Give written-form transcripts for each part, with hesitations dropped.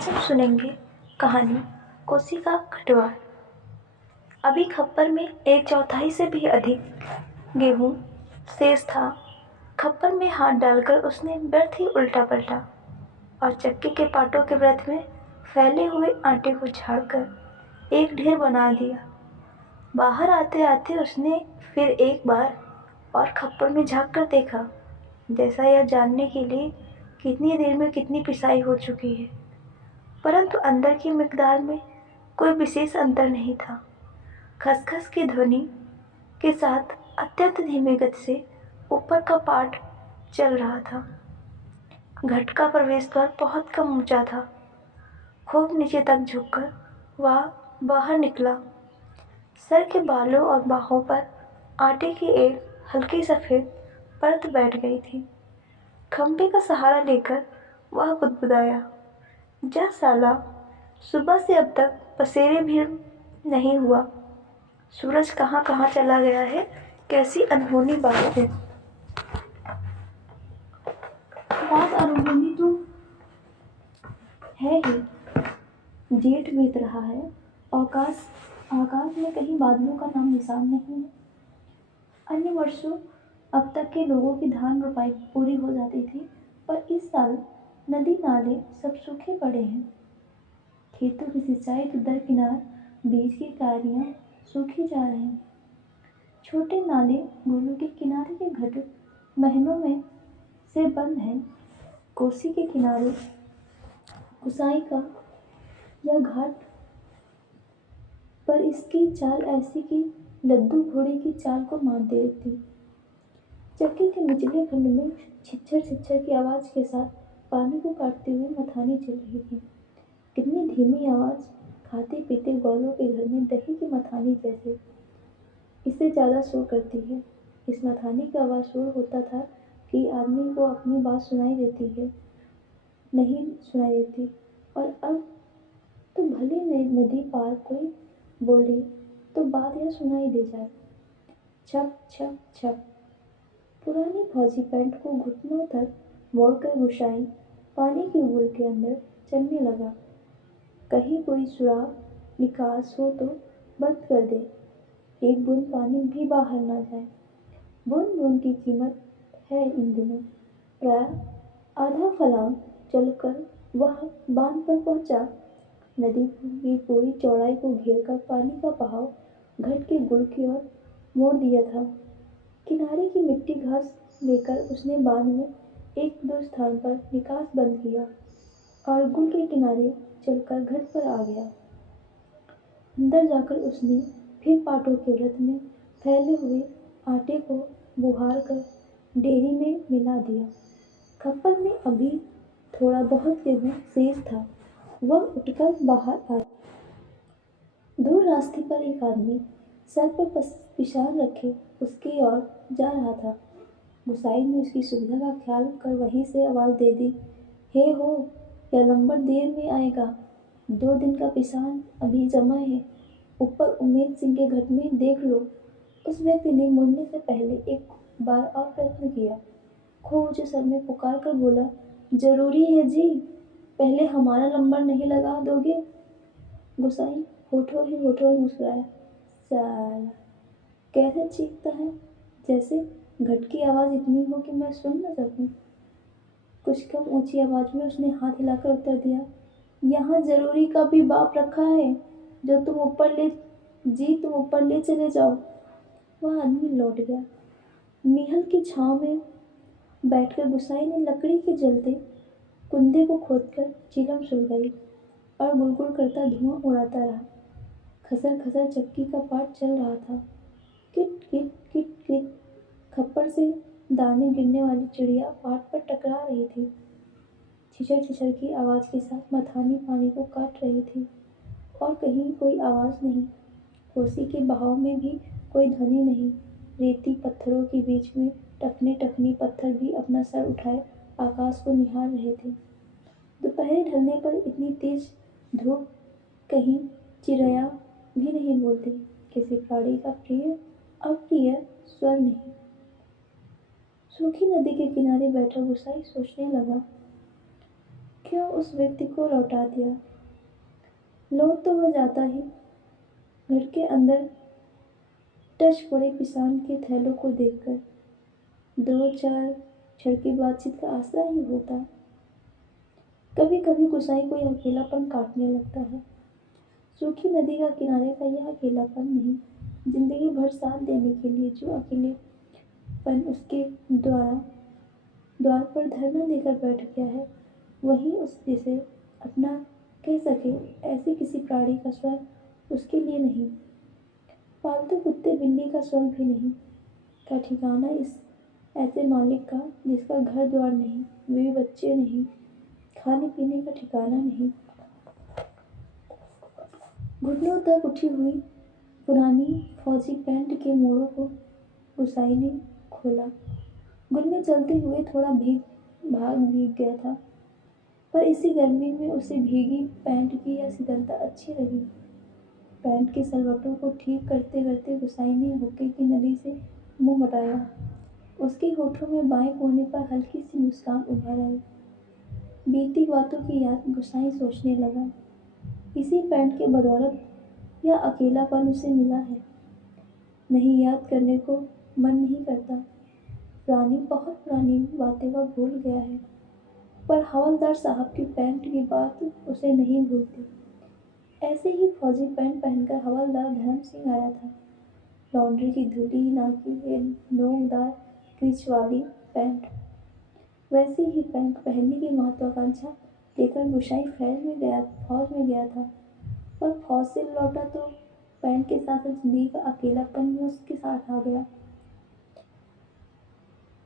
आज हम सुनेंगे कहानी कोसी का खटवार। अभी खप्पर में 1/4 से भी अधिक गेहूं शेष था। खप्पर में हाथ डालकर उसने व्यर्थ ही उल्टा पलटा और चक्की के पाटों के व्रत में फैले हुए आटे को झाड़कर एक ढेर बना दिया। बाहर आते आते उसने फिर एक बार और खप्पर में झांक कर देखा, जैसा यह जानने के लिए कितनी देर में कितनी पिसाई हो चुकी है, परंतु अंदर की मिकदार में कोई विशेष अंतर नहीं था। खसखस की ध्वनि के साथ अत्यंत धीमी गति से ऊपर का पाट चल रहा था। घट का प्रवेश द्वार बहुत कम ऊंचा था। खूब नीचे तक झुककर वह बाहर निकला। सर के बालों और बाहों पर आटे की एक हल्की सफेद परत बैठ गई थी। खंभे का सहारा लेकर वह बुदबुदाया, जा साला, सुबह से अब तक पसेरे भी नहीं हुआ। सूरज कहाँ कहाँ चला गया है, कैसी अनहोनी बात है। बात अनहोनी तो है ही, जेठ बीत रहा है, आकाश में कहीं बादलों का नाम निशान नहीं है। अन्य वर्षों अब तक के लोगों की धान रोपाई पूरी हो जाती थी, पर इस साल नदी नाले सब सूखे पड़े हैं। खेतों की सिंचाई तो दरकिनार, बीज की क्यारियां सूखी जा रही हैं। छोटे नाले गोलों के किनारे के घट महीनों में से बंद हैं। कोसी के किनारे कुसाई का यह घाट पर इसकी चाल ऐसी कि लद्दू घोड़े की चाल को मात दे देती। चक्की के निचले खंड में छिछर छिछर की आवाज के साथ पानी को काटते हुए मथानी चल रही थी। कितनी धीमी आवाज, खाते पीते गौलों के घर में दही की मथानी जैसे, इससे ज्यादा शोर करती है। इस मथानी का आवाज शोर होता था कि आदमी को अपनी बात सुनाई देती है, नहीं सुनाई देती। और अब तो भले नदी पार कोई बोले तो बात यह सुनाई दे जाए, छप छप छप। पुरानी फौजी पैंट को घुटनों तक मोड़कर गुसाई पानी की उबुल के अंदर चलने लगा। कहीं कोई सुराग निकास हो तो बंद कर दे, एक बूंद पानी भी बाहर ना जाए। बूंद बूंद की कीमत है इन दिनों। प्राय आधा फलांग चलकर वह बांध पर पहुंचा। नदी की पूरी चौड़ाई को घेरकर पानी का बहाव घट के गुल की ओर मोड़ दिया था। किनारे की मिट्टी घास लेकर उसने बांध में एक दो स्थान पर निकास बंद किया और गुल के किनारे चलकर घट पर आ गया। अंदर जाकर उसने फिर पाटों के व्रत में फैले हुए आटे को बुहार कर डेयरी में मिला दिया। खप्पर में अभी थोड़ा बहुत गेहूं शेष था। वह उठकर बाहर आया। दूर रास्ते पर एक आदमी सर पर पिशान रखे उसकी ओर जा रहा था। गुसाई ने उसकी सुविधा का ख्याल कर वहीं से आवाज दे दी, हे हो, यह लंबर देर में आएगा, 2 दिन का पिसान अभी जमा है, ऊपर उम्मेद सिंह के घर में देख लो। उस व्यक्ति ने मुड़ने से पहले एक बार और प्रयत्न किया। खूब ऊंचे स्वर में पुकार कर बोला, जरूरी है जी, पहले हमारा लंबर नहीं लगा दोगे? गुसाई होठों ही मुस्कुराया, साला, कैसे चीखता है, जैसे घट की आवाज इतनी हो कि मैं सुन न सकूं। कुछ कम ऊंची आवाज में उसने हाथ हिलाकर उत्तर दिया, यहाँ जरूरी का भी बाप रखा है, जो तुम ऊपर ले चले जाओ। वह आदमी लौट गया। मीहल की छांव में बैठकर गुसाई ने लकड़ी के जलते कुंदे को खोदकर चिलम सुलगाई और गुलगुल करता धुआं उड़ाता रहा। खसर खसर चक्की का पाट चल रहा था। किट किट किट किट खप्पर से दाने गिरने वाली चिड़िया पाट पर टकरा रही थी। छिछर छिछर की आवाज के साथ मथानी पानी को काट रही थी और कहीं कोई आवाज नहीं। कोसी के बहाव में भी कोई ध्वनि नहीं। रेती पत्थरों के बीच में टकने टकनी पत्थर भी अपना सर उठाए आकाश को निहार रहे थे। दोपहर ढलने पर इतनी तेज धूप, कहीं चिड़िया भी नहीं बोलती, किसी प्राणी का अप्रिय स्वर नहीं। सूखी नदी के किनारे बैठा गुसाई सोचने लगा, क्यों उस व्यक्ति को लौटा दिया। लौट तो वह जाता ही घर के अंदर टच पड़े पिसान के थैलों को देखकर 2-4 क्षण की बातचीत का आसरा ही होता। कभी कभी गुसाई को यह अकेलापन काटने लगता है। सूखी नदी का किनारे का यह अकेलापन नहीं, जिंदगी भर साथ देने के लिए जो अकेलेपन उसके द्वार पर धरना देकर बैठ गया है, वही उस जिसे अपना कह सके ऐसे किसी प्राणी का स्वर्ग उसके लिए नहीं। पालतू कुत्ते बिल्ली का स्वर्ग भी नहीं का ठिकाना इस ऐसे मालिक का जिसका घर द्वार नहीं, बीवी बच्चे नहीं, खाने पीने का ठिकाना नहीं। घुटनों तक उठी हुई पुरानी फौजी पैंट के मोड़ों को गुसाई ने खोला। गुल में चलते हुए थोड़ा भीग गया था, पर इसी गर्मी में उसे भीगी पैंट की यह शीतलता अच्छी लगी। पैंट के सलवटों को ठीक करते करते गुसाई ने हुक्के की नली से मुंह हटाया। उसके होठों में बाएं कोने पर हल्की सी मुस्कान उभर आई। बीती बातों की याद गुसाई सोचने लगा। इसी पैंट के बदौलत यह अकेलापन उसे मिला है। नहीं, याद करने को मन नहीं करता। बहुत पुरानी बातें वह भूल गया है, पर हवलदार साहब की पैंट की बात उसे नहीं भूलती। ऐसे ही फौजी पैंट पहनकर हवलदार धर्म सिंह आया था। लॉन्ड्री की धुली नाकी नोकदार क्रीच वाली पैंट। वैसी ही पैंट पहनने की महत्वाकांक्षा लेकर गुसाई फौज में गया था, पर फौज से लौटा तो पैंट के साथ जिंदगी का अकेलापन भी उसके साथ आ गया।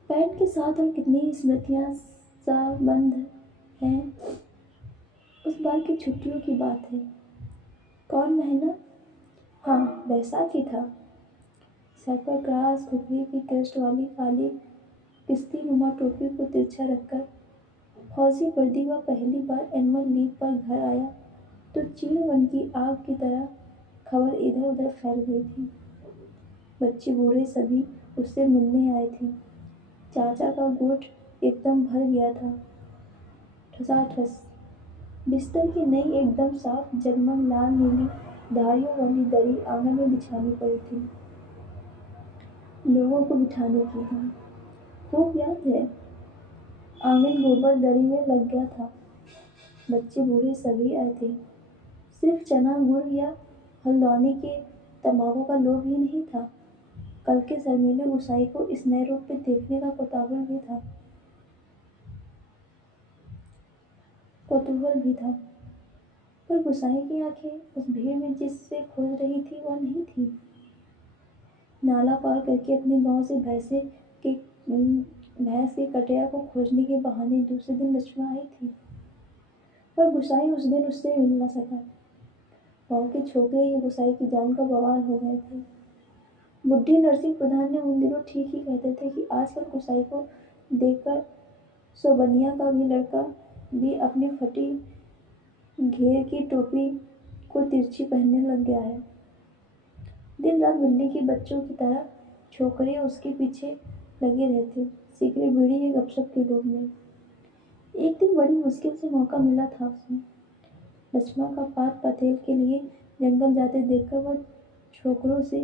पैंट के साथ और कितनी ही स्मृतियां साबंद हैं। उस बार की छुट्टियों की बात है। कौन महीना? हाँ, बैसाखी था। सर पर क्रास खुपरी की क्रस्ट वाली काली किस्ती नुमा टोपी को तिरछा रखकर फौजी वर्दी व पहली बार एनुअल लीव पर घर आया तो चीड़ वन की आग की तरह खबर इधर उधर फैल गई थी। बच्चे बूढ़े सभी उससे मिलने आए थे। चाचा का गोट एकदम भर गया था। ठसाठस बिस्तर की नई एकदम साफ जगमग लाल नीली धारियों वाली दरी आंगन में बिछानी पड़ी थी। लोगों को बिठाने की थी। खूब याद है। आंगन गोबर दरी में लग गया था। बच्चे बूढ़े सभी आए थे। सिर्फ चना गुड़ या हल्द्वानी के तंबाकू का लोभ ही नहीं था। कल के शर्मीले गुसाई को इस नए रूप में देखने का कौतूहल भी था। पर गुसाई की आंखें उस भीड़ में जिससे खोज रही थी वह नहीं थी। नाला पार करके अपने गांव से भैंस के कटिया को खोजने के बहाने दूसरे दिन लक्ष्मण आई थी, पर गुसाई उस दिन उससे मिल न सका। गांव के छोकरे ही गुसाई की जान का बवाल हो गए थे। बुढ़ी नरसिंह प्रधान ने उन दिनों ठीक ही कहते थे कि आजकल गुसाई को देखकर सोबनिया का भी लड़का भी अपनी फटी घेर की टोपी को तिरछी पहनने लग गया है। दिन रात बिल्ली के बच्चों की तरह छोकरे उसके पीछे लगे रहते, सिगरेट बीड़ी या गपशप के लोभ में। एक दिन बड़ी मुश्किल से मौका मिला था उसे। लक्ष्मण का पात पतेल के लिए जंगल जाते देखकर वह छोकरों से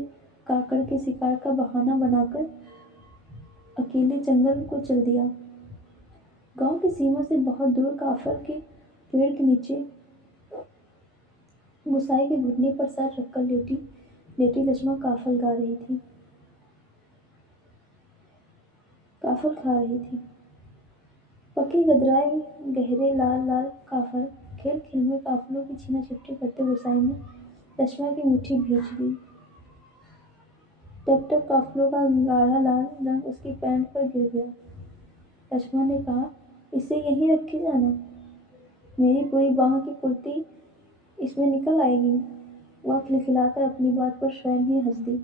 काकड़ के शिकार का बहाना बनाकर अकेले जंगल को चल दिया। गांव की सीमा से बहुत दूर काफल के पेड़ के नीचे गुसाई के घुटने पर सर रखकर लेटी लक्ष्मण काफल खा रही थी। पक्के गदराए गहरे लाल लाल काफल खेल खेल में काफलों की छीना छिपटी करते गुसाई ने लक्ष्मण की मुट्ठी भींच ली। टप टप काफलों का गाढ़ा लाल रंग उसकी पैंट पर गिर गया। लक्ष्मण ने कहा, इसे यहीं रखे जाना, मेरी पूरी बांह की कुर्ती इसमें निकल आएगी। वह खिलखिलाकर अपनी बात पर स्वयं ही हंस दी।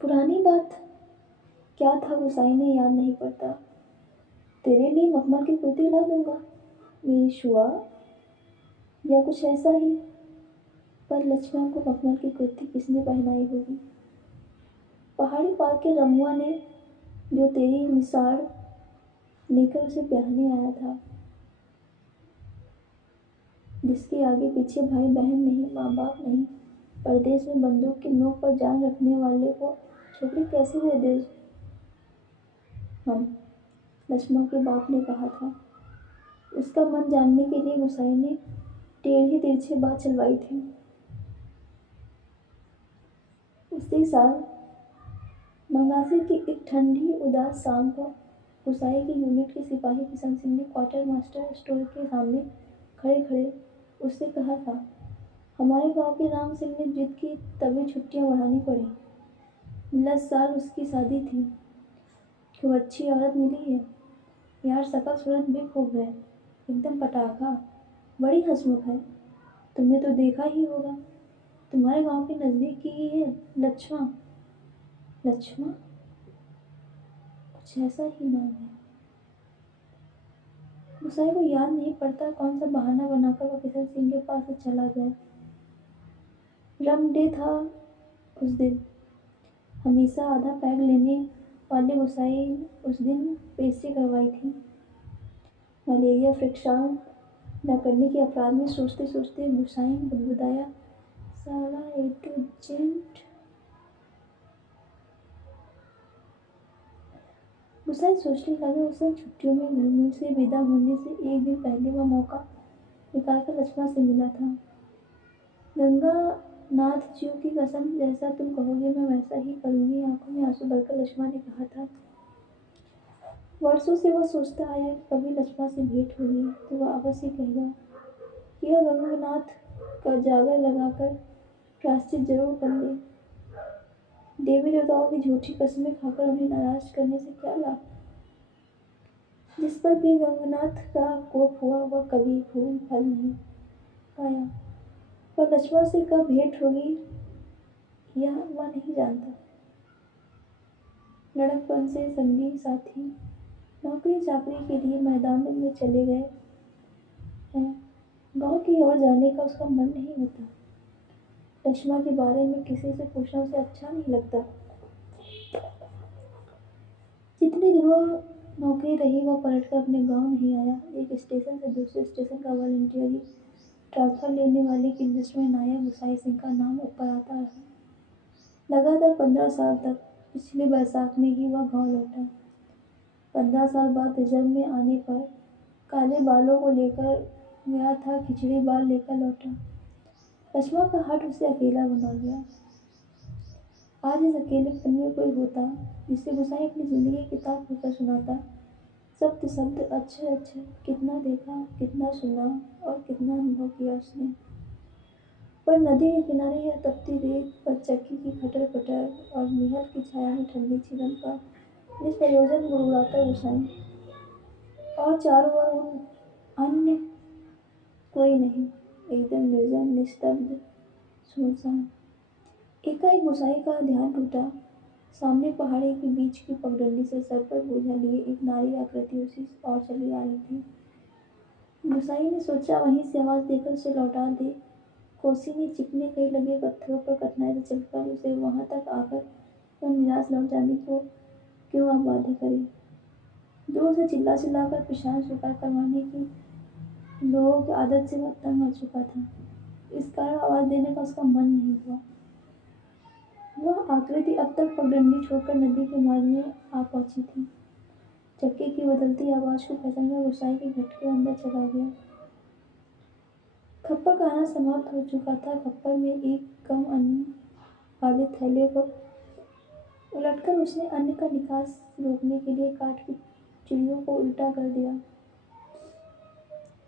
पुरानी बात क्या था गुसाई ने याद नहीं पड़ता। तेरे लिए मखमल की कुर्ती ला दूंगा मेरी शुआ, या कुछ ऐसा ही। पर लक्ष्मण को मखमल की कुर्ती किसने पहनाई होगी? पहाड़ी पार के रमुआ ने, जो तेरी निसार लेकर उसे ब्याहने आया था, जिसके आगे पीछे भाई बहन नहीं, माँ बाप नहीं। परदेश में बंदूक की नोक पर जान रखने वाले को छोकरी कैसे दे दे हम, लक्ष्मण के बाप ने कहा था। उसका मन जानने के लिए गुसाई ने टेढ़ी तिरछी बात चलवाई थी। उसी साल मंगासी की एक ठंडी उदास शाम को गुसाई की यूनिट के सिपाही किशन सिंह ने क्वार्टर मास्टर स्टोर के सामने खड़े खड़े उससे कहा था, हमारे गांव के राम सिंह ने जिद की तभी छुट्टियां बढ़ानी पड़ी। 10 साल उसकी शादी थी। खूब अच्छी औरत मिली है यार, शकल सूरत भी खूब है, एकदम पटाखा, बड़ी हंसमुख है। तुमने तो देखा ही होगा, तुम्हारे गांव के नजदीक की ही है, लक्ष्मा। लक्ष्मा? कुछ ऐसा ही नाम है। गुसाई को याद नहीं पड़ता कौन सा बहाना बनाकर वो किशन सिंह के पास से चला जाए। रम डे था उस दिन। हमेशा आधा पैग लेने वाले गुसाई उस दिन पेशी करवाई थी। मलेरिया फ्रिक्शांग न करने के अपराध में सोचते सोचते गुसाई ने बुदबुदाया, साला एजेंट। गुसाई सोचने लगा उस दिन छुट्टियों में घर में से विदा होने से एक दिन पहले वह मौका निकालकर लक्ष्मण से मिला था। गंगा नाथ जी की कसम, जैसा तुम कहोगे मैं वैसा ही करूंगी, आंखों में आंसू भरकर लक्ष्मण ने कहा था। वर्षों से वह सोचता आया कि कभी लक्ष्मण से भेंट होगी तो वह अवश्य कहेगा कि यह गंगानाथ का जागर लगाकर प्रायश्चित जरूर कर ले। देवी देवताओं की झूठी कस्में खाकर उन्हें नाराज करने से क्या लाभ। जिस पर भी गंगानाथ का कोप हुआ वह कभी फूल फल नहीं पाया। पर लक्ष्मण से कब भेंट होगी यह वह नहीं जानता। लड़कपन से संगी साथी नौकरी चाकरी के लिए मैदानों में चले गए हैं। गांव की ओर जाने का उसका मन नहीं होता। लक्ष्मण के बारे में किसी से पूछना उसे अच्छा नहीं लगता। जितने दिन वह नौकरी रही वह पलटकर अपने गांव नहीं आया। एक स्टेशन से दूसरे स्टेशन का वॉलंटियरी ट्रांसफर लेने वाले की लिस्ट में नायक गुसाई सिंह का नाम ऊपर आता रहा। लगातार 15 साल तक। पिछले बैसाख में ही वह गांव लौटा। 15 साल बाद रिजर्व में आने पर काले बालों को लेकर गया था, खिचड़ी बाल लेकर लौटा। लक्ष्मण का हट उसे अकेला बना गया। आज इस अकेलेपन में कोई होता जिसे गुसाई अपनी जिंदगी की किताब खोलकर सुनाता। शब्द शब्द, अक्षर अक्षर, कितना देखा, कितना सुना और कितना अनुभव किया उसने। पर नदी के किनारे या तपती रेत पर चक्की की खटर पटर और महल की छाया में ठंडी चिलम का निष्प्रयोजन गुड़गुड़ाता गुसाई। और चारों ओर उन अन्य कोई नहीं, एकदम निर्जन, निस्तब्ध, सुनसान। एकाएक गुसाई का ध्यान टूटा। सामने पहाड़ी के बीच की पगडंडी से सर पर बोझा लिए एक नारी आकृति उसी ओर चली आ रही थी। गुसाई ने सोचा वहीं से आवाज देकर उसे लौटा दे। कोसी ने चिकने कई लगे पत्थरों पर कठिनाई से चलकर उसे वहां तक आकर वह निराश लौट जाने को क्यों आप बाध्य करे। दूर से चिल्ला चिल्लाकर पेशाब स्वीकार करवाने की लोगों की आदत से वह तंग आ चुका था। इस कारण आवाज देने का उसका मन नहीं हुआ। वह आकृति अब तक पगडंडी छोड़कर नदी के मार्ग में आ पहुंची थी। चक्के की बदलती आवाज को पहचानकर गुस्साई के घट के अंदर चला गया। खप्पर का आना समाप्त हो चुका था। खप्पर में एक कम अन्न वाले थैले को उलटकर उसने अन्न का निकास रोकने के लिए काठ की चिड़ियों को उल्टा कर दिया।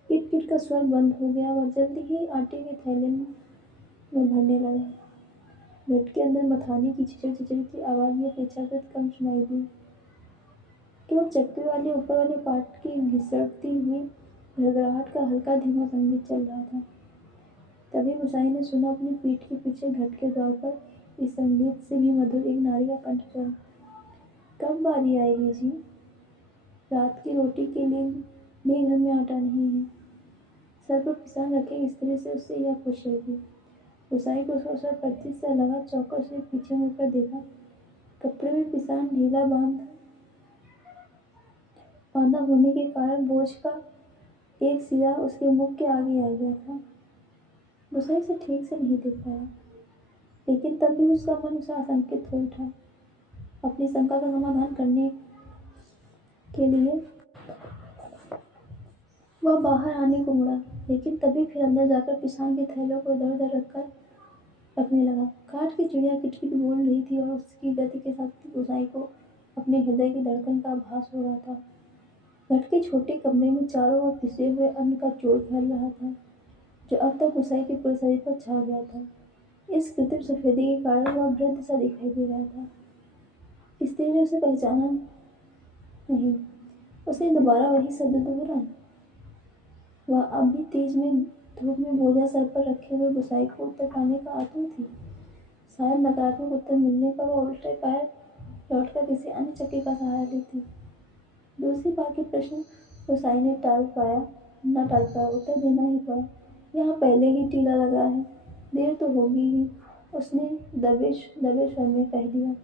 किट किट का स्वर बंद हो गया। वह जल्द ही आटे के थैले में भरने लगा। घट के अंदर मथाने की चिचड़ चिचड़ की आवाज भी अपेक्षाकृत कम सुनाई दी। केवल चक्के वाले ऊपर वाले पार्ट की घिसटती हुई घड़घड़ाहट का हल्का धीमा संगीत चल रहा था। तभी गुसाई ने सुना अपनी पीठ के पीछे घट के द्वार पर इस संगीत से भी मधुर एक नारी का कंठस्वर। कब बारी आएगी जी? रात की रोटी के लिए घर में आटा नहीं है। सर पर पिसान रखे स्त्री से उससे यह पूछ रही थी। गुसाई को उसका स्वर परिचित सा लगा। चौंकर उसने पीछे मुड़कर देखा। कपड़े में पिसान ढीला बांध बांधा होने के कारण बोझ का एक सिरा उसके मुख के आगे आ गया था। गुसाई से ठीक से नहीं देख पाया, लेकिन तब भी उसका मन उसे आशंकित हो उठा। अपनी शंका का समाधान करने के लिए वह बाहर आने को मुड़ा, लेकिन तभी फिर अंदर जाकर पिसान के थैलों को इधर उधर रखने लगा। काठ की चिड़िया किटकिट बोल रही थी और उसकी गति के साथ गुसाई को अपने हृदय की धड़कन का आभास हो रहा था। घट के छोटे कमरे में चारों ओर पिसे हुए अन्न का चोर फैल रहा था, जो अब तक गुसाई के पूरे शरीर पर छा गया था। इस कृत्रिम सफेदी के कारण वह वृद्ध सा दिखाई दे रहा था। स्त्री ने उसे पहचाना नहीं। उसने दोबारा वही शब्द दोहराए। वह अब भी तेज में धूप में बोझा सर पर रखे हुए गुसाई को उत्तर पाने का आतुर थी। शायद नकारात्मक उत्तर मिलने पर वह उल्टे पैर लौटकर किसी अन्य चक्की का सहारा लेती। दूसरी बार के प्रश्न गुसाई ने न टाल पाया, उत्तर देना ही पड़ा। यहाँ पहले ही टीला लगा है, देर तो होगी ही, उसने दबे स्वर में कह दिया।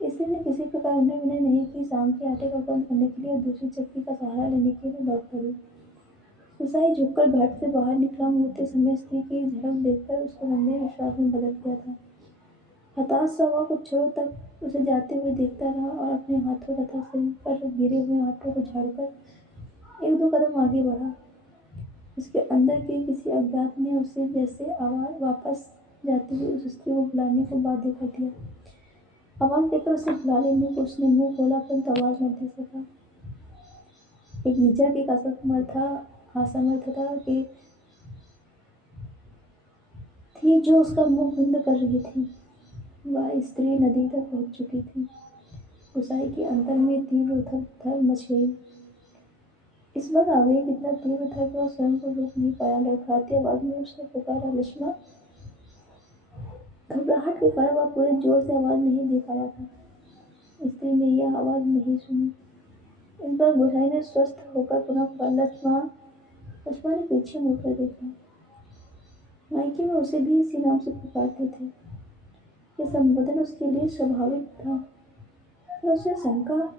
स्त्री ने किसी प्रकार उन्हें विनय नहीं की, शाम के आटे का प्रबंध करने के लिए दूसरी चक्की का सहारा लेने के लिए लौट पड़ी। गुसाई झुककर घाट से बाहर निकला, मुड़ते समय स्त्री की झलक देखकर उसका संदेह विश्वास में बदल गया था। हताश सा हुआ कुछ क्षणों तक उसे जाते हुए देखता रहा और अपने हाथों तथा शरीर पर गिरे हुए आटों को झाड़कर एक दो कदम आगे बढ़ा। उसके अंदर के किसी अज्ञात ने उसे जैसे आवाज वापस जाते हुए उस स्त्री को बुलाने को बाध्य कर दिया। आवाज देकर उसे बुला लेने को उसने मुंह खोला, परंतु आवाज न दे सका। एक निर्जन एक असमर्थता की थी जो उसका मुंह बंद कर रही थी। वह स्त्री नदी तक पहुंच चुकी थी। गुसाई के अंतर में तीव्र उथल मच गई। इस बार आवेग इतना तीव्र था कि वह स्वयं को रोक नहीं पाया। लड़खड़ाती आवाज में उसने पुकारा, लक्ष्मण। घबराहट के कारण वह पूरे जोर से आवाज नहीं दे पाया था। स्त्री ने यह आवाज नहीं सुनी। इस बार गुसाई ने स्वस्थ होकर पुनः पुकारा, लक्ष्मण। लक्ष्मण ने पीछे मुड़कर देखा। मायके में उसे भी इसी नाम से पुकारते थे। यह संबोधन उसके लिए स्वाभाविक था, पर उसे शंका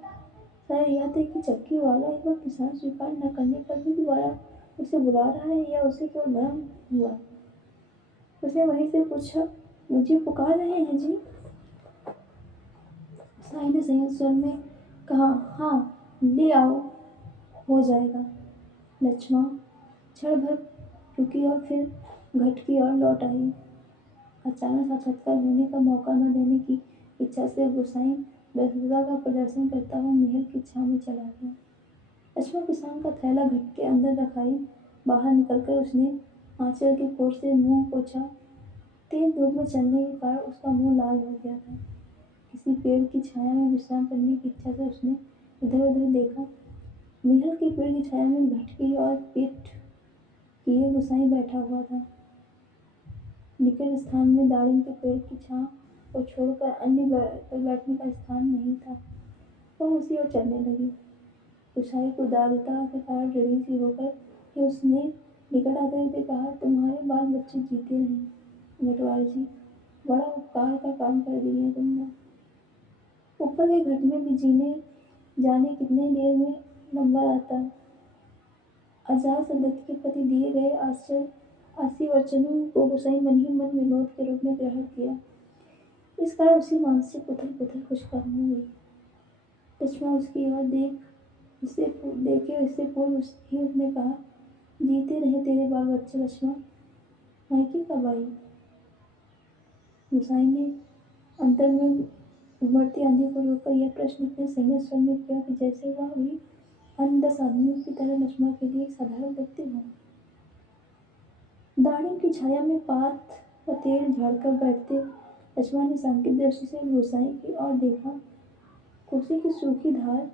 शायद यह थी कि चक्की वाला एक बार किसान स्वीकार न करने पर भी दोबारा उसे बुला रहा है या उसे केवल भ्रम हुआ। उसने वहीं से पूछा, मुझे पुकार रहे हैं जी? साई ने संयत स्वर में कहा, हाँ, ले आओ, हो जाएगा। लक्ष्मण क्षण भर रुकी और फिर घट की ओर लौट आई। अचानक साक्षात्कार होने का मौका न देने की इच्छा से गुसाई व्यस्तता का प्रदर्शन करता हुआ महल की छाव में चला गया। लक्ष्मण किसान का थैला घट के अंदर रखाई बाहर निकलकर उसने आंचल की कोर से मुंह पोंछा। तेज धूप में चलने के कारण उसका मुंह लाल हो गया था। किसी पेड़ की छाया में विश्राम करने की इच्छा से उसने इधर उधर देखा। महल के पेड़ की छाया में घट की और पीठ किए गुसाई बैठा हुआ था। निकट स्थान में दारिम के पेड़ की छांव को छोड़कर अन्य बैठने का स्थान नहीं था। वह उसी ओर चलने लगी। गुसाई को उदारता के कारण दृढ़ी सी होकर कि उसने निकट आते हुए कहा, तुम्हारे बाल बच्चे जीते रहें घटवाल जी, बड़ा उपकार का काम कर दिए तुमने। ऊपर के घट में भी जीने जाने कितने देर में नंबर आता। अजातशत्रु के प्रति दिए गए आशी वचनों को गुसाई मन ही मन विनोद के रूप में ग्रहण किया। इस कारण उसकी मानसिक उथल पुथल कुछ कम हो गई। लक्ष्मण उसकी ओर देखे इससे पूर्व ही उसने कहा, जीते रहे तेरे बाल बच्चे लक्ष्मण। मायके कब आई? गुसाई ने अंतर में उमड़ती आंधी को रोककर यह प्रश्न इतने संयत स्वर में किया कि जैसे वह भी अन्य 10 आदमियों की तरह लक्ष्मण के लिए एक साधारण व्यक्ति हो। दाढ़ी की छाया में पात व तेल झाड़कर बैठते लक्ष्मण ने सांकेतिक दृष्टि से गुसाई की ओर देखा। कोसी की सूखी धार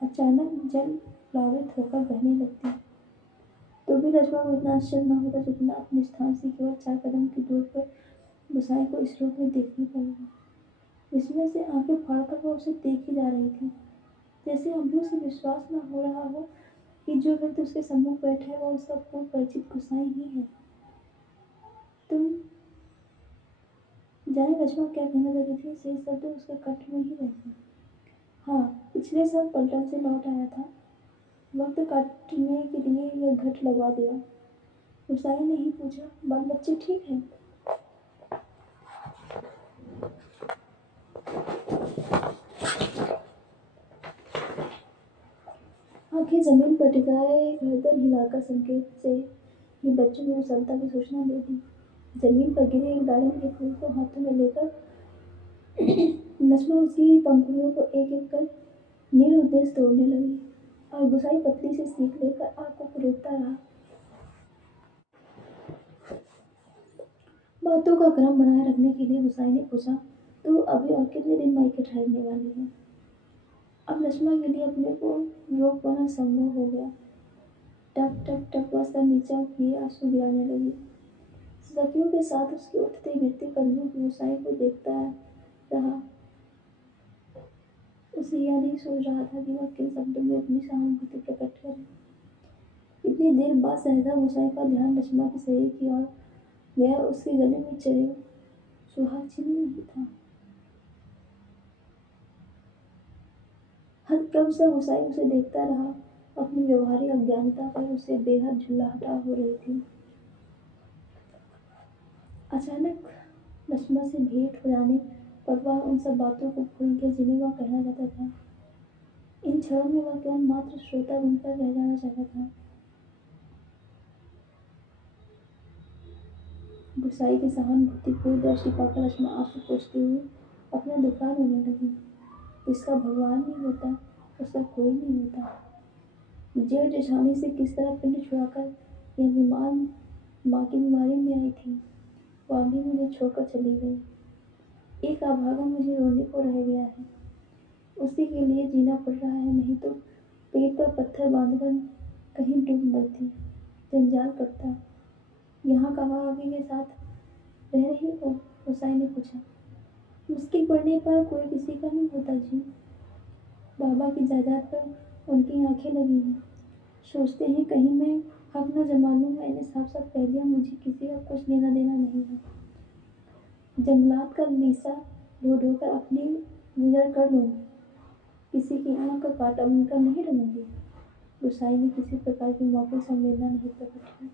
अचानक जल प्लावित होकर बहने लगती। तो भी लक्ष्मण को इतना आश्चर्य न होता जितना अपने स्थान से केवल 4 कदम की दूर पर गुसाई को इस रूप में देखने पर। इसमें से आंखें फाड़कर वह उसे देखी जा रही थी, जैसे अभी उसे विश्वास न हो रहा हो कि जो व्यक्ति उसके सम्मुख बैठा है वह उसका पूर्व परिचित गुसाई ही है। तुम जाने लक्ष्मण क्या कहना चाहती थी, शेष शब्द उसके कंठ में ही रह गए। हाँ, पिछले साल पलटन से लौट आया था। वक्त काटने के लिए यह घट लगा दिया। गुस्साई ने ही पूछा, बाल बच्चे ठीक हैं? आंखें जमीन पर टिकाए गर्दन हिलाकर संकेत से ही बच्चों में विशालता की सूचना दे दी। जमीन पर गिरे एक दारिम के फूल को हाथों में लेकर नजमा उसकी पंखुड़ियों को एक एक कर निरुद्देश्य तोड़ने लगी और गुस्साई पतली सी सीख लेकर आग को कुरेदता रहा। बातों का क्रम बनाए रखने के लिए गुस्साई ने पूछा, तू अभी और कितने दिन मायके ठहरने वाली है? अब नजमा के लिए अपने को रोक पाना संभव हो गया। टप टप टप वह सर नीचा किए आंसू गिराने लगी। सखियों के साथ उसके उठते गिरते कदमों की गुस्साई को देखता रहा। उसे यह नहीं सोच रहा था कि वह किन शब्दों में अपनी सहानुभूति प्रकट करे। इतनी देर बाद सहसा गुस्साई का ध्यान नजमा के शरीर की ओर गया। उसके गले में चढ़े सुहाग चिन्ह नहीं था। हतप्रभ सा गुस्साई उसे देखता रहा। अपनी व्यवहारिक अज्ञानता पर उसे बेहद झुल्लाहटा हो रही थी। अचानक नजमा से भेंट हो जाने पर वह उन सब बातों को भूल गया जिन्हें वह कहना चाहता था। इन क्षणों में वह केवल मात्र श्रोता बनकर रह जाना चाहता था। गुस्साई की सहानुभूतिपूर्ण दृष्टि पाकर नजमा आंसू पोंछते हुए अपना दुखड़ा रोने लगी। जिसका भगवान नहीं होता उसका कोई नहीं होता। जेठ जेठानी से किस तरह पिंड छुड़ाकर यह बीमार माँ की बीमारी में आई थी, वह भी मुझे छोड़कर चली गई। एक अभागा मुझे रोने को रह गया है, उसी के लिए जीना पड़ रहा है, नहीं तो पेट पर पत्थर बांधकर कहीं डूब मरती, जंजाल करता। यहाँ कहाँ आगे के साथ रह रही हो? गुस्साई ने पूछा। मुश्किल पड़ने पर कोई किसी का नहीं होता जी। बाबा की जायदाद पर उनकी आंखें लगी हैं। सोचते हैं कहीं मैं हक न जमा लूं। मैंने साफ साफ कह दिया, मुझे किसी का कुछ लेना देना नहीं है। जंगलात का लीसा ढो ढो कर अपनी गुजर कर लूंगी, किसी की आंख का कांटा बनकर नहीं रहूंगी। गुस्साई ने किसी प्रकार की मौखिक संवेदना नहीं प्रकट की।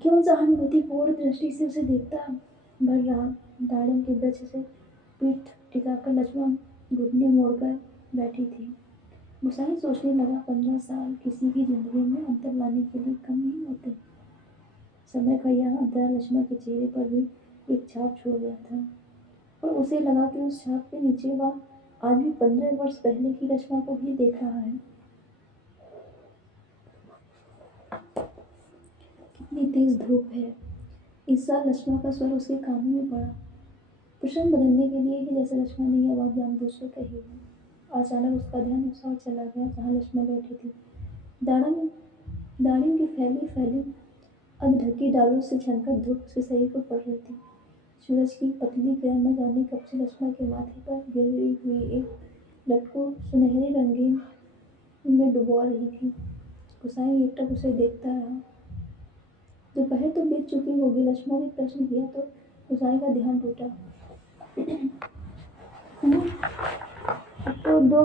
केवल सहानुभूतिपूर्ण दृष्टि से उसे देखता भर रहा। दाड़िम के वृक्ष से पीठ टिकाकर नजमा घुटने मोड़कर बैठी थी। गुस्साई सोचने लगा, 15 साल किसी की जिंदगी में अंतर लाने के लिए कम नहीं होते। समय का यह अंतराल नजमा के चेहरे पर भी एक छाप छोड़ गया था और उसे लगा कि उस छाप के नीचे वह आज भी 15 वर्ष पहले की नजमा को भी देख रहा है। कितनी तेज धूप है। इस साल नजमा का स्वर उसके कानों में पड़ा, प्रसंग बदलने के लिए ही, जैसे नजमा ने यह बात जानबूझकर कही है। अचानक उसका ध्यान उस ओर चला गया जहाँ नजमा बैठी थी। दाढ़ी की फैली फैली अधढकी डालों से छनकर धूप उसके शरीर पर पड़ रही थी। सूरज की पतली किरण न जाने कब से नजमा के माथे पर गिरी हुई एक लट को सुनहरे रंगीन में डुबो रही थी। गुस्साई एकटक उसे देखता रहा। दोपहर तो बीत चुकी होगी, नजमा ने प्रश्न किया तो गुस्साई का ध्यान टूटा। अब तो 2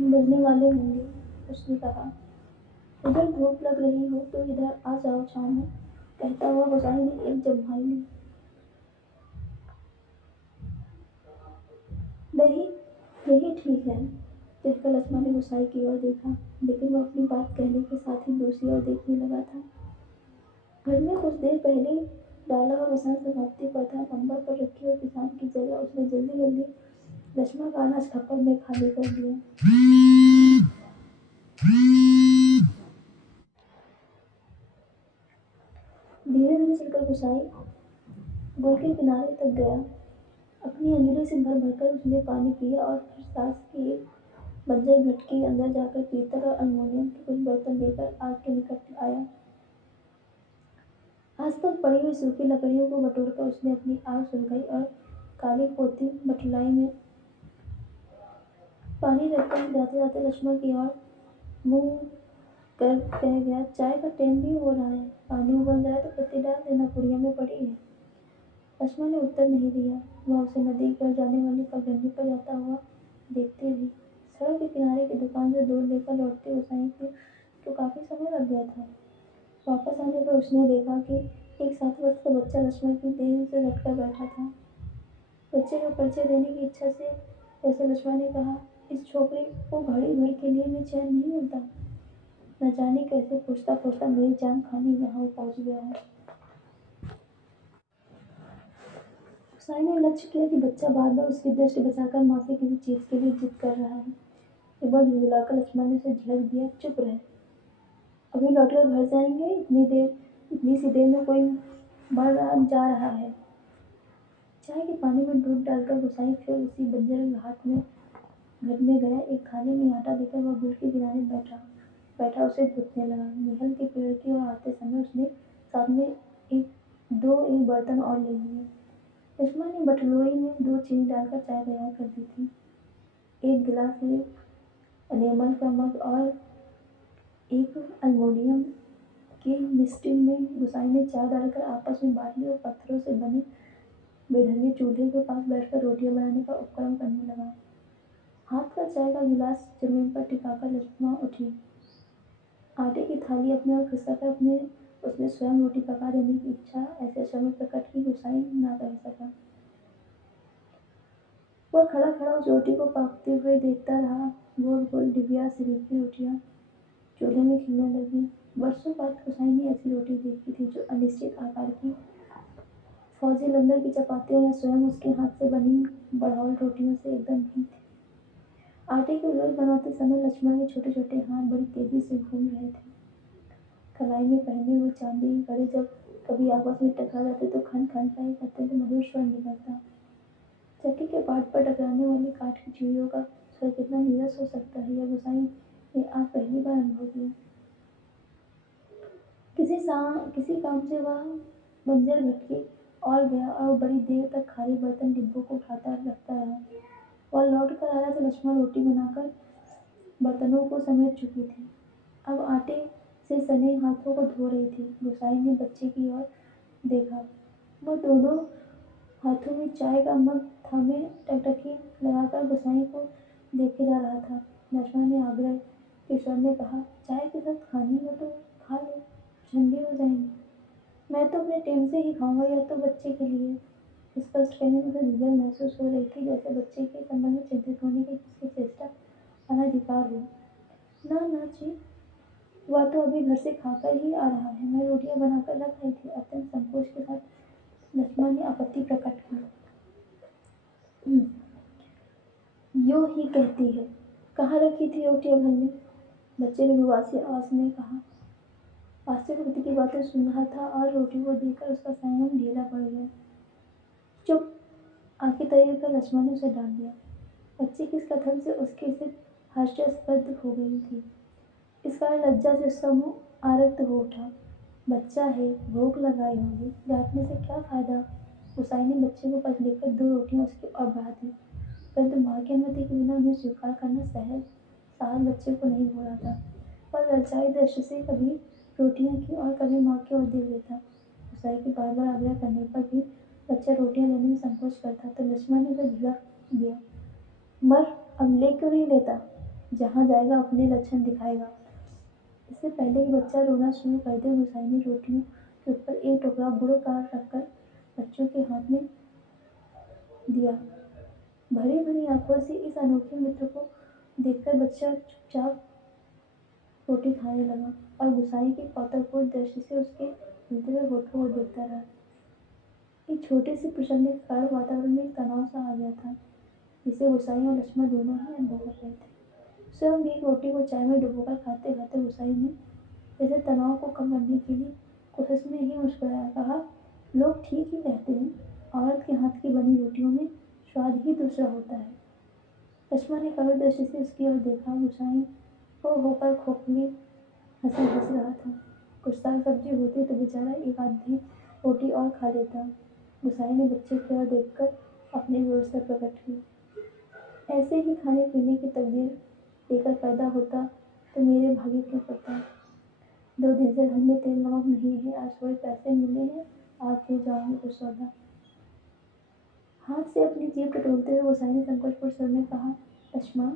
बजने वाले होंगे, उसने कहा। उधर धूप लग रही हो तो इधर आ जाओ छाँव में, कहता हुआ गुस्साई ने एक जम्हाई ली। नहीं, यही ठीक है, कहकर नजमा ने गुस्साई की ओर देखा, लेकिन वह अपनी बात कहने के साथ ही दूसरी ओर देखने लगा था। घर में कुछ देर पहले डाला हुआ बिछान समाप्ति पर था। नंबर पर रखी हुई बिछान की जगह उसने जल्दी जल्दी नजमा का अनाज खप्पर में खाली कर दिया। धीरे धीरे चलकर गुस्साई गुल के किनारे तक गया। अपनी अंजलि से भर भरकर उसने पानी पिया और फिर सास की एक बंजर घट के अंदर जाकर पीतल और अल्मुनियम के कुछ बर्तन लेकर आग के निकट आया। आसपास पड़ी हुई सूखी लकड़ियों को बटोरकर उसने अपनी आग सुलगाई और काली पोती बटुलाई में पानी रखकर जाते जाते नजमा की ओर मुंह कर कह गया, चाय का टाइम भी हो रहा है, पानी उबल जाए तो पत्ती डाल देना, पुड़िया में पड़ी है। नजमा ने उत्तर नहीं दिया। वह उसे नदी की ओर जाने वाली पगडंडी पर जाता हुआ देखती रही। किनारे की दुकान से दूध लेकर लौटते गोसाई को काफी समय लग गया था। वापस आने पर उसने देखा कि एक 7 वर्ष का बच्चा लक्ष्मण की देह से लटका बैठा था। बच्चे को परिचय देने की इच्छा से जैसे लक्ष्मण ने कहा, इस छोकरे को घड़ी भर के लिए भी चैन नहीं मिलता। न जाने कैसे पूछता पूछता मेरी जान खाने यहाँ पहुंच गया है। साई ने लक्ष्य किया कि बच्चा बार बार उसकी दृष्टि बचाकर माँ से किसी चीज के लिए जिद कर रहा है। एक बार झुलाकर लक्ष्मण ने उसे झिड़क दिया, चुप रहे, अभी लौटकर घर जाएंगे। इतनी सी देर में कोई मर जा रहा है। चाय के पानी में दूध डालकर गोसाई फिर उसी बंजर घाट में घर में गया। एक थाली में आटा लेकर वह गुल के किनारे बैठा बैठा उसे गूंथने लगा। नीहल के पेड़ की ओर आते समय उसने साथ में एक बर्तन और ले लिए। लक्ष्मण ने बटलोई में दूध चीनी डालकर चाय तैयार कर दी थी। एक गिलास एनेमल का मग और एक अल्मुनियम के मिस्टिन में गोसाई ने चाय डालकर आपस में बाटली और पत्थरों से बने बेढंगे चूल्हे के पास बैठकर रोटियां बनाने का उपक्रम करने लगा। हाथ का चाय का गिलास जमीन पर टिकाकर लक्ष्मण उठी। आटे की थाली अपने ओर खिसकाकर उसने स्वयं रोटी पका देने की इच्छा ऐसे समय प्रकट की गोसाई ना कर सका। वह खड़ा खड़ा उस रोटी को पकते हुए देखता रहा। गोल गोल डिबिया सिरीकी रोटियां चूल्हे में खिलने लगी। वर्षों बाद गोसाई ने ऐसी रोटी देखी थी जो अनिश्चित आकार की फौजी लंगर की चपातियों या स्वयं उसके हाथ से बनी बड़ौल रोटियों से एकदम भिन्न थी। आटे के लोई बनाते समय लक्ष्मण के छोटे छोटे हाथ बड़ी तेजी से घूम रहे थे। कलाई में पहने हुए चांदी के कड़े जब कभी आपस में टकरा जाते तो खन खन का एक अत्यंत मधुर स्वर निकलता। चक्की के पाट पर टकराने वाली काठ की चीड़ियों का स्वर कितना नीरस हो सकता है, यह गोसाई ने आज पहली बार अनुभव किया। किसी काम से वह बंजर भटकी और गया और बड़ी देर तक खाली बर्तन डिब्बों को उठाता रखता रहा। वह लौट कर आया तो लक्ष्मण रोटी बनाकर बर्तनों को समेट चुकी थी। अब आटे से सने हाथों को धो रही थी। गोसाई ने बच्चे की ओर देखा। वह दोनों हाथों में चाय का मग थामे टकटकी लगाकर गोसाई को देखे जा रहा था। लक्ष्मण ने आग्रह के स्वर में कहा, चाय के साथ खानी हो तो खा ले, ठंडी हो जाएंगी। मैं तो अपने टेम से ही खाऊंगा, या तो बच्चे के लिए। स्पष्ट कहने में उसे झिझक महसूस हो रही थी, जैसे बच्चे के संबंध में चिंतित होने की उसकी चेष्टा अनधिकार हो। ना ना जी, वह तो अभी घर से खाकर ही आ रहा है। मैं रोटियां बनाकर रख आई थी। अत्यंत संकोच के साथ लक्ष्मण ने आपत्ति प्रकट की। यूं ही कहती है, कहाँ रखी थी रोटियां? घर में, बच्चे ने विवासी आवाज में कहा। वास्तविक पति की बातें सुन रहा था और रोटी को देखकर उसका संयम ढीला पड़ गया। चुप, आंखें तरीके कर लक्ष्मण ने उसे डांट दिया। बच्चे की इस कथन से उसकी स्थिति हास्यास्पद हो गई थी। इस कारण लज्जा से उसका मुंह आरक्त हो उठा। बच्चा है, भूख लगाई होगी, डांटने से क्या फायदा? गोसाई ने बच्चे को पलट लेकर 2 रोटियां उसकी ओर बढ़ा दी, परंतु माँ की अनुमति के बिना उन्हें स्वीकार करना साहस बच्चे को नहीं हो रहा था। वह ललचाई दृष्टि से कभी रोटियां की और कभी माँ की ओर देख लेता। गोसाई के बार बार आग्रह करने पर भी बच्चा रोटियां लेने में संकोच करता तो लक्ष्मण ने उसे झिड़क दिया, मर, अब ले क्यों नहीं लेता? जहाँ जाएगा अपने लक्षण दिखाएगा। इससे पहले कि बच्चा रोना शुरू कर दे, गोसाई ने रोटियों के ऊपर एक टुकड़ा गुड़ का रखकर बच्चों के हाथ में दिया। भरी भरी आंखों से इस अनोखे मित्र को देखकर बच्चा चुपचाप रोटी खाने लगा और गोसाई की कौतूहलपूर्ण दृष्टि से उसके हिलते हुए होठों को देखता रहा। एक छोटे से प्रसंग के कारण वातावरण में एक तनाव सा आ गया था, जिसे गोसाई और लक्ष्मण दोनों ही अनुभव कर रहे थे। स्वयं भी एक रोटी को चाय में डुबोकर खाते खाते गोसाई ने जैसे तनाव को कम करने के लिए कोशिश में ही मुस्कुराया, कहा, लोग ठीक ही कहते हैं, औरत के हाथ की बनी रोटियों में स्वाद ही दूसरा होता है। लक्ष्मण ने कड़वी दृष्टि से उसकी ओर देखा। गोसाई को होकर खोखली हंसी हंस रहा था। कुछ साग सब्जी होती तो बेचारा एक आधी रोटी और खा लेता। गोसाई ने बच्चे की ओर देखकर अपनी व्यवस्था प्रकट की। ऐसे ही खाने पीने की तकदीर लेकर पैदा होता तो मेरे भाग्य क्यों पड़ता? 2 दिन से घर में तेल नमक नहीं है, आज थोड़े पैसे मिले हैं, आज ले जाऊंगी कुछ सौदा। हाथ से अपनी जीभ टटोलते हुए गोसाई ने संकोचपूर्ण स्वर में कहा, लक्ष्मण,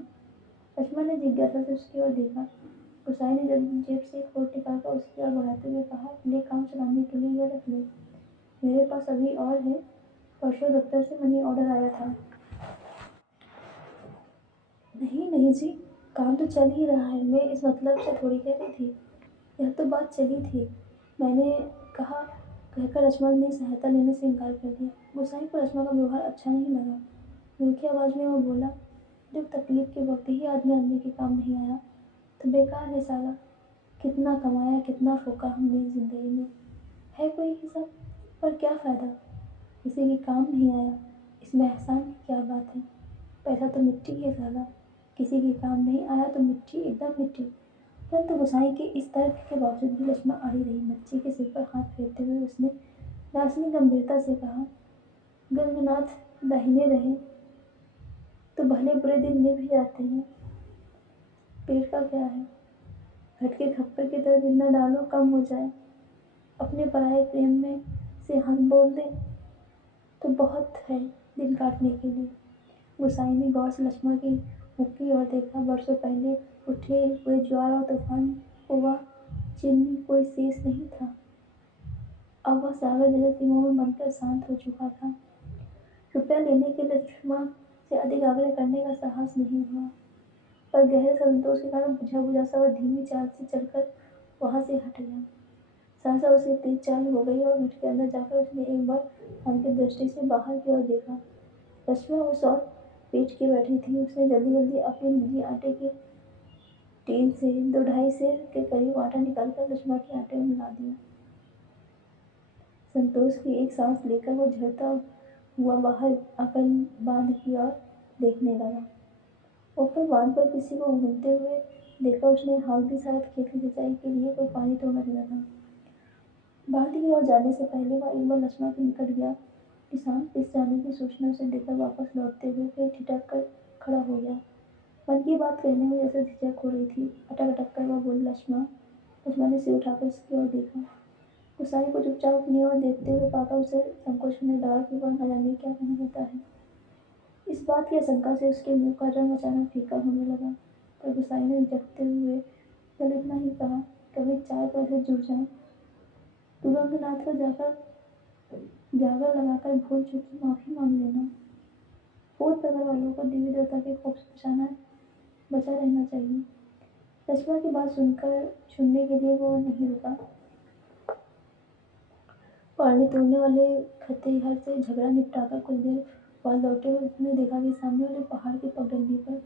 लक्ष्मण ने जिज्ञासा से उसकी ओर देखा। गुसाई ने जब जेब से एक नोट निकाल कर उसकी ओर बढ़ाते हुए कहा, ले काम चलाने के लिए यह रख ले। मेरे पास अभी और है, परसों दफ्तर से मनी ऑर्डर आया था। नहीं नहीं जी, काम तो चल ही रहा है, मैं इस मतलब से थोड़ी कह रही थी। यह तो बात चली थी, मैंने कहा कहकर लक्ष्मण ने सहायता लेने से इनकार कर दिया। गुसाई को लक्ष्मण का व्यवहार अच्छा नहीं लगा। मीठी आवाज में वो बोला, दुख तकलीफ के वक्त ही आदमी के काम नहीं आया तो बेकार है साला। कितना कमाया, कितना फूका हमने इस जिंदगी में, है कोई हिसाब? पर क्या फायदा, किसी के काम नहीं आया, इसमें एहसान की क्या बात है? पैसा तो मिट्टी है साला, किसी के काम नहीं आया तो मिट्टी, एकदम मिट्टी। परंतु गोसाई के इस तर्क के बावजूद भी लक्ष्मण अड़ी रही। बच्चे के सिर पर हाथ फेरते हुए उसने दार्शनिक गंभीरता से कहा, गंगनाथ दाहिने रहे तो भले बुरे दिन में भी जाते हैं, पेट का क्या है? घटके खप्पर की तरह दिन न डालो, कम हो जाए। अपने पराये प्रेम में से हंस बोल दे तो बहुत है दिन काटने के लिए। गुसाई ने गौर से लक्ष्मण की मुख की ओर देखा। बरसों पहले उठे हुए ज्वार और तूफान को वह चिन्ह कोई शेष नहीं था। अब वह सागर जैसे सीमों में बनकर शांत हो चुका था। रुपया लेने के लिए लक्ष्मण से अधिक आग्रह करने का साहस नहीं हुआ, पर गहरे संतोष के कारण बुझा बुझा सा वह धीमी चाल से चलकर वहां से हट गया। सहसा उसकी तेज चाल हो गई और घर के अंदर जाकर उसने एक बार हल्की दृष्टि से बाहर की ओर देखा। लक्ष्मण उस ओर पेट के बैठी थी। उसने जल्दी जल्दी अपने निजी आटे के टीन से 2-2.5 सेर के करीब आटा निकालकर लक्ष्मण के आटे में मिला दिया। संतोष की एक सांस लेकर वो झड़ता हुआ बाहर आकर बांध की ओर देखने लगा। ऊपर बांध पर किसी को घूमते हुए देखा उसने हाथ भी शायद खेत की सिंचाई के लिए कोई पानी तो न देना था। बांध की ओर जाने से पहले वह एक बार लक्ष्मण के निकट गया। किसान पिस जाने की सूचना उसे देकर वापस लौटते हुए फिर ठिठक कर खड़ा हो गया। मन की बात कहने में जैसे झिझक हो रही थी। अटक अटक कर वह बोली, लक्ष्मण। लक्ष्मण ने सिर उठाकर उसकी ओर देखा। गुसाई को चुपचाप अपनी ओर देखते हुए पाकर उसे संकोच होने लगा कि वह न जाने क्या कहना चाहता है। इस बात की आशंका से उसके मुंह का रंग अचानक फीका होने लगा। पर गुसाई ने झिझकते हुए केवल इतना ही कहा, कभी 4 पैसे जुड़ जाए तो रंगनाथ को जागर लगाकर भूल चूक माफी मांग लेना। भूत परिवार वालों को देवी देवता के खौफ से बचा रहना चाहिए। लक्ष्मण की बात सुनने के लिए वो नहीं रुका। पानी तोड़ने वाले खतिहर से झगड़ा निपटाकर कुछ देर बाद लौटे हुए उसने देखा कि सामने वाले पहाड़ की पगडंडी पर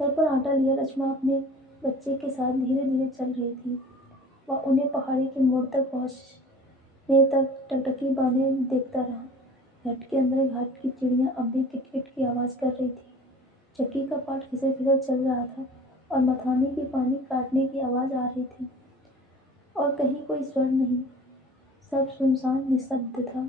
सर पर आटा लिया लक्ष्मण अपने बच्चे के साथ धीरे धीरे चल रही थी। वह उन्हें पहाड़ी की मोड़ तक पहुंचने तक टकटकी बांधे देखता रहा। घाट के अंदर घाट की चिड़िया अब भी किटकिट की आवाज कर रही थी। चक्की का पाट खिसक खिसक चल रहा था और मथानी की पानी काटने की आवाज आ रही थी। और कहीं कोई स्वर नहीं, सब सुनसान निस्तब्ध था।